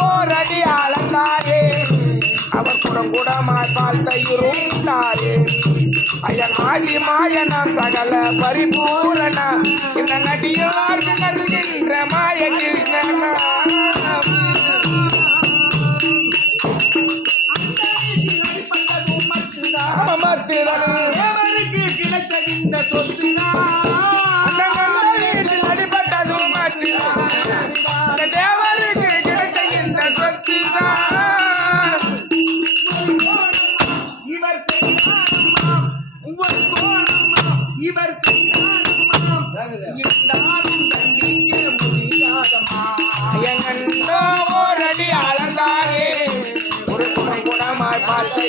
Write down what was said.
ஓரடி அளந்தாயே அவர் குடங்குடமாய் பார்த்தையிரும் தாயே. அயன் ஆதி மாயனாம் சகல பரிபூரண. இந்த நடியார்க்கு கருகின்ற மாய கிருஷ்ணனா மத்திரன் எவருக்கு கிடைத்த இந்த சொத்துதான் இவர் செய்தாலும் இருந்தாலும் தண்டிக்க முடியாதமா எங்கண்டோ ஓரடி அளந்தாரே ஒரு குணம் குணமாய் பார்த்த